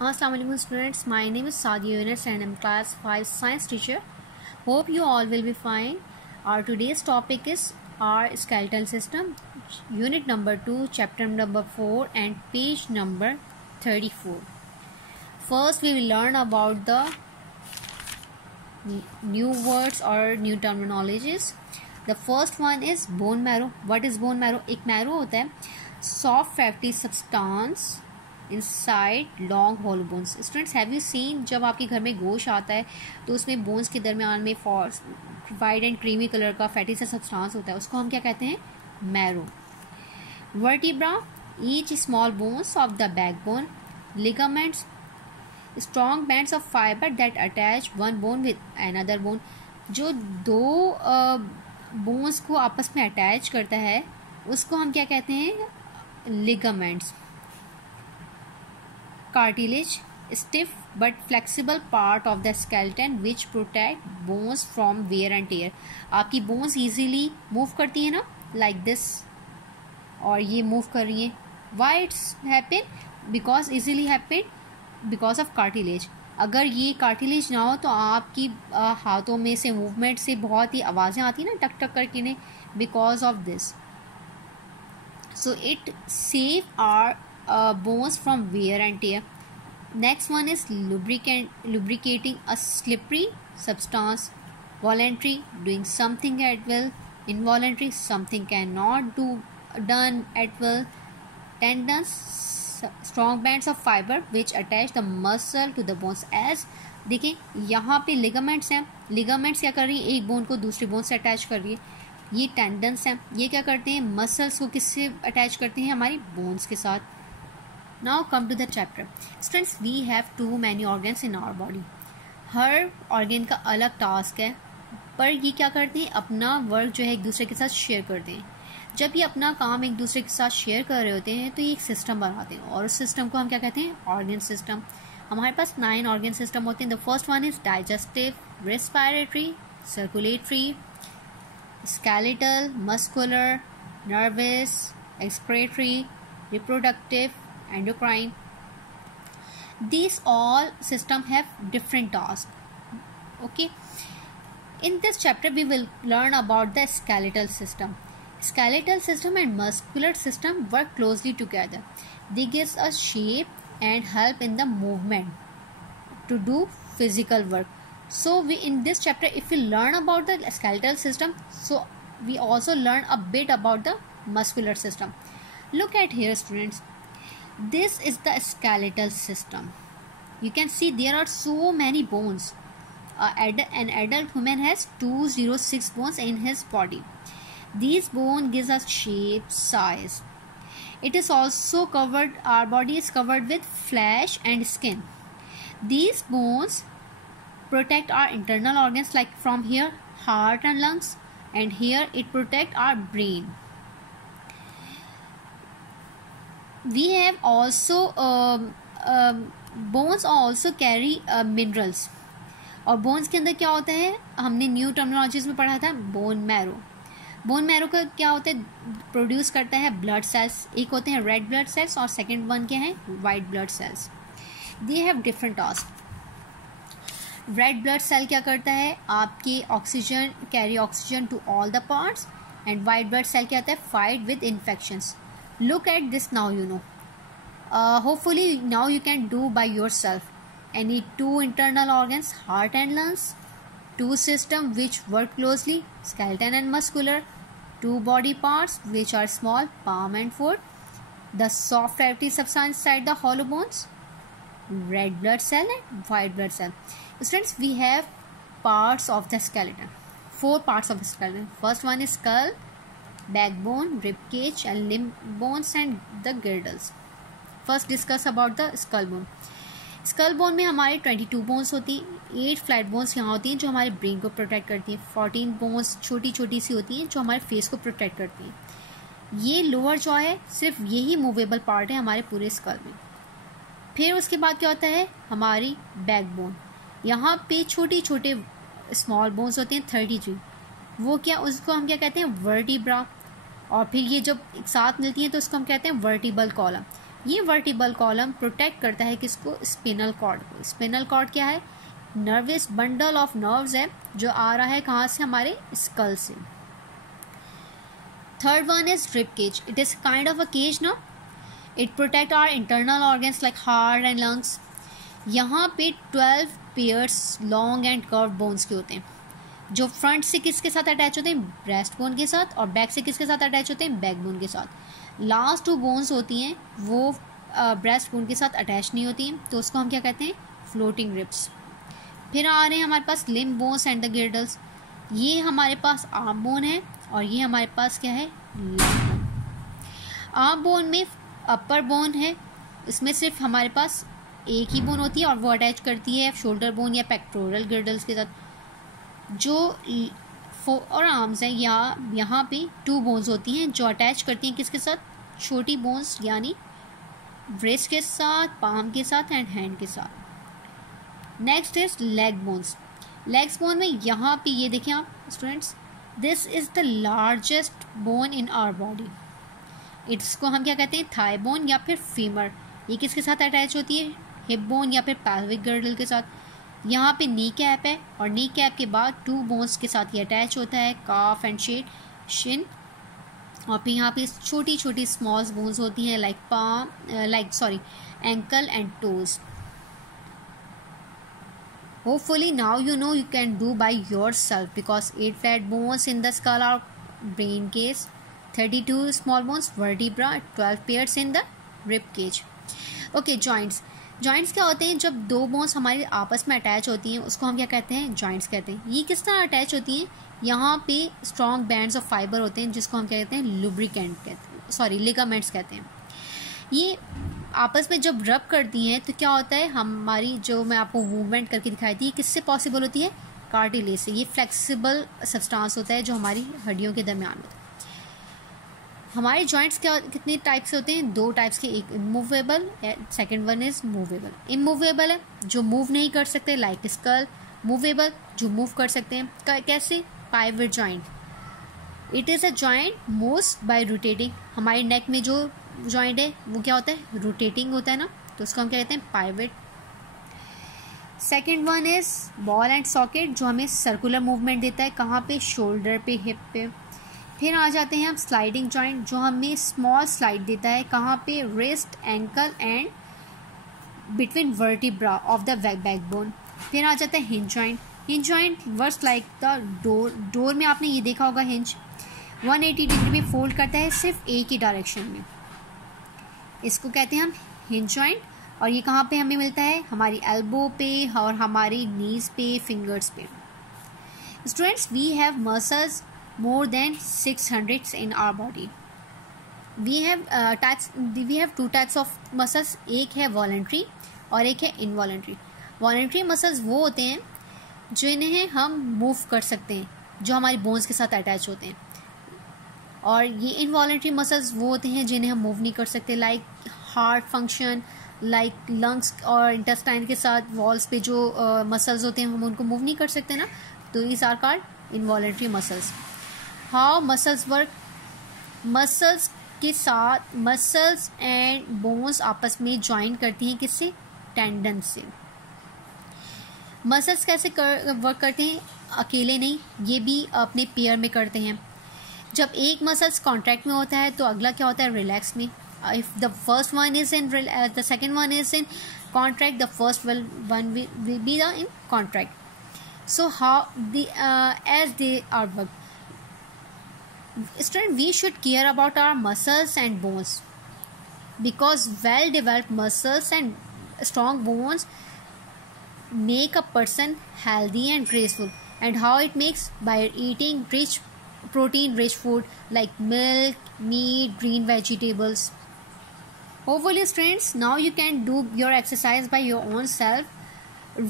Assalamualaikum students, my name is Sadia Yunus and I'm class 5 science teacher. Hope you all will be fine. Our today's topic is our skeletal system, unit number 2, chapter number 4 and page number 34. First we will learn about the new words or new terminologies. The first one is bone marrow. What is bone marrow? एक marrow होता है soft fatty substance inside long hollow bones. Students, have you seen जब आपके घर में गोश्त आता है तो उसमें बोन्स के दरमियान में वाइट एंड क्रीमी कलर का फैटी सा सब्सटेंस होता है, उसको हम क्या कहते हैं? Marrow. Vertebra, each small bones of the backbone. Ligaments, strong bands of fibre that attach one bone with another bone. जो दो बोन्स को आपस में अटैच करता है उसको हम क्या कहते हैं? Ligaments. Cartilage, stiff but flexible part of the skeleton which protect bones from wear and tear. आपकी bones easily move करती है ना, like this, और ये move कर रही है. Why it's happen? Because easily happen because of cartilage. अगर ये cartilage ना हो तो आपकी हाथों में से movement से बहुत ही आवाज़ें आती है ना, टक टक करके ने, because of this. So it save our bones from wear and tear. Next one is lubricating a slippery substance. Voluntary, doing something at will. Involuntary, something cannot do done at will. Tendons, strong bands of fiber which attach the muscle to the bones. As देखें यहाँ पे ligaments हैं. Ligaments क्या कर रही है? एक bone को दूसरी बोन से अटैच कर रही है. ये टेंडन्स हैं, ये क्या करते हैं? मसल्स को किससे अटैच करते हैं? हमारी बोन्स के साथ. Now come to the chapter. Students, we have too many organs in our body. Her organ का अलग टास्क है, पर ये क्या करते हैं? अपना वर्क जो है एक दूसरे के साथ शेयर करते हैं. जब ये अपना काम एक दूसरे के साथ शेयर कर रहे होते हैं तो ये एक सिस्टम बनाते हैं, और उस सिस्टम को हम क्या कहते हैं? Organ system. हमारे पास 9 ऑर्गन सिस्टम होते हैं. The first one is digestive, respiratory, circulatory, skeletal, muscular, nervous, excretory, reproductive, endocrine. These all systems have different tasks. Okay, in this chapter we will learn about the skeletal system. Skeletal system and muscular system work closely together. They give us shape and help in the movement to do physical work. So we in this chapter, if we learn about the skeletal system, so we also learn a bit about the muscular system. Look at here, students. This is the skeletal system. You can see there are so many bones. An adult human has 206 bones in his body. These bones gives us shape, size. It is also covered, our body is covered with flesh and skin. These bones protect our internal organs, like from here heart and lungs, and here it protect our brain. We have also bones also carry minerals. और bones के अंदर क्या होता है? हमने new terminologies में पढ़ा था बोन मैरो. बोन मैरो का क्या होता है? प्रोड्यूस करता है ब्लड सेल्स. एक होते हैं रेड ब्लड सेल्स और सेकेंड वन क्या है? White blood cells. They have different task. Red blood cell क्या करता है? आपके oxygen, carry oxygen to all the parts. And white blood cell क्या होता है? Fight with infections. Look at this now, you know. Hopefully now you can do by yourself. Any 2 internal organs, heart and lungs, 2 systems which work closely, skeleton and muscular, 2 body parts which are small, palm and foot, the soft fatty substance inside the hollow bones, red blood cell and white blood cell. Students, we have parts of the skeleton. 4 parts of the skeleton. First one is skull, backbone, rib cage and limb bones and the girdles. First discuss about the skull bone. Skull bone में हमारे 22 bones होती, 8 flat bones यहाँ होती हैं जो हमारे brain को protect करती हैं. 14 bones छोटी छोटी सी होती हैं जो हमारे face को protect करती हैं. ये lower jaw है, सिर्फ यही movable part है हमारे पूरे skull में. फिर उसके बाद क्या होता है? हमारी backbone. यहाँ पे छोटे छोटे small bones होते हैं 33. वो क्या, उसको हम क्या कहते हैं? वर्टिब्रा. और फिर ये जब एक साथ मिलती हैं तो उसको हम कहते हैं वर्टिबल कॉलम. ये वर्टिबल कॉलम प्रोटेक्ट करता है किसको? स्पिनल कॉर्ड को। स्पिनल कॉर्ड क्या है? नर्वस बंडल ऑफ नर्व्स है जो आ रहा है कहाँ से? हमारे स्कल से। Third one is rib cage. It is kind of a cage ना। It protect our internal organs like heart and lungs. यहाँ पे 12 pairs long and curve bones के होते हैं, जो फ्रंट से किसके साथ अटैच होते हैं? ब्रेस्ट बोन के साथ, और बैक से किसके साथ अटैच होते हैं? बैक बोन के साथ। लास्ट 2 बोन्स होती हैं वो ब्रेस्ट बोन के साथ अटैच नहीं होती हैं, तो उसको हम क्या कहते हैं? Floating ribs. फिर आ रहे हैं हमारे पास लिम्ब बोन्स एंड द गिर्डल्स। ये हमारे पास आर्म बोन है और ये हमारे पास क्या है? Leg bone. आर्म बोन में अपर बोन है, इसमें सिर्फ हमारे पास एक ही बोन होती है और वो अटैच करती है शोल्डर बोन या पेक्टोरल गिर्डल्स के साथ। जो फोर आर्म्स हैं यहाँ पे 2 बोन्स होती हैं जो अटैच करती हैं किसके साथ? छोटी बोन्स यानी ब्रेस्ट के साथ, पाम के साथ एंड हैंड के साथ। Next is leg bones. Legs bone में यहाँ पे ये देखें आप students, this is the largest bone in our body. इसको हम क्या कहते हैं? थाई बोन या फिर फीमर। ये किसके साथ अटैच होती है? हिप बोन या फिर पैल्विक गर्डल के साथ। यहाँ पे नी कैप है और नी कैप के बाद 2 बोन्स के साथ ये अटैच होता है, काफ एंड शिन। और फिर यहाँ पे छोटी छोटी स्मॉल बोन्स होती हैं like ankle and toes. Hopefully now you know you can do by yourself because 8 flat bones in the skull are brain case, 32 small bones vertebra, 12 pairs in the rib cage. Okay, joints. Joints क्या होते हैं? जब 2 bones हमारी आपस में attach होती हैं उसको हम क्या कहते हैं? जॉइंट्स कहते हैं। ये किस तरह अटैच होती हैं? यहाँ पे स्ट्रॉन्ग बैंड्स ऑफ फाइबर होते हैं जिसको हम क्या कहते हैं? लुब्रिकेंट कहते हैं, लिगामेंट्स कहते हैं। ये आपस में जब रब करती हैं तो क्या होता है? हमारी जो मैं आपको मूवमेंट करके दिखाई थी किससे पॉसिबल होती है? कार्टिलेज से। ये फ्लेक्सिबल सब्सटेंस होता है जो हमारी हड्डियों के दरमियान होता है। हमारे जॉइंट्स क्या कितने टाइप से होते हैं? 2 टाइप्स के, एक immovable, second one is movable. Immovable है जो मूव नहीं कर सकते लाइक स्कल। मूवेबल जो मूव कर सकते हैं। कैसे? Pivot joint. It is a joint moves bye rotating. हमारे नेक में जो जॉइंट है वो क्या होता है? रोटेटिंग होता है ना, तो उसको हम क्या कहते हैं? Pivot. Second one is ball and socket जो हमें सर्कुलर मूवमेंट देता है। कहाँ पे? शोल्डर पे, हिप पे। फिर आ जाते हैं हम स्लाइडिंग जॉइंट जो हमें स्मॉल स्लाइड देता है। कहाँ पे? Wrist, ankle and between vertebra of the backbone. फिर आ जाता है hinge joint. Hinge joint works like the door. Door में आपने ये देखा होगा हिंज 180 डिग्री में फोल्ड करता है सिर्फ एक ही डायरेक्शन में। इसको कहते हैं हम हिंज जॉइंट। और ये कहाँ पे हमें मिलता है? हमारी एल्बो पे और हमारी नीज पे, फिंगर्स पे। Students, we have muscles more than 600 in our body. We have 2 types of muscles. एक है voluntary और एक है involuntary. Voluntary muscles वो होते हैं जिन्हें हम मूव कर सकते हैं, जो हमारी बोन्स के साथ अटैच होते हैं। और ये इनवॉलेंट्री मसल्स वो होते हैं जिन्हें हम मूव नहीं कर सकते, like heart function, like lungs और इंटेस्टाइन के साथ वॉल्स पे जो मसल्स होते हैं हम उनको मूव नहीं कर सकते ना, तो these are called involuntary muscles. How muscles work? Muscles के साथ मसल्स एंड बोन्स आपस में ज्वाइन करती हैं किससे? टेंडन से। मसल्स कैसे वर्क करते हैं? अकेले नहीं, ये भी अपने पेयर में करते हैं। जब एक मसल्स कॉन्ट्रैक्ट में होता है तो अगला क्या होता है? रिलैक्स में। If the first one is in the second one is in contract, the first one will be the in contract. So how the as they are work, student, we should care about our muscles and bones because well developed muscles and strong bones make a person healthy and graceful. And how it makes? By eating protein rich food like milk, meat, green vegetables. Hopefully students, now you can do your exercise by your own self.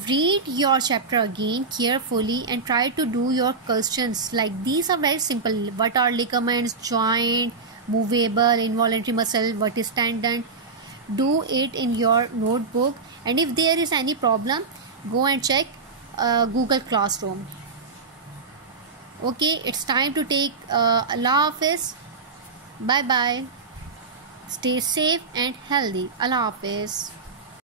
Read your chapter again carefully and try to do your questions. Like these are very simple. What are ligaments, joint, movable, involuntary muscle, what is tendon? Do it in your notebook, and if there is any problem, go and check Google Classroom. Okay, it's time to take Allah Hafiz. Bye bye. Stay safe and healthy. Allah Hafiz.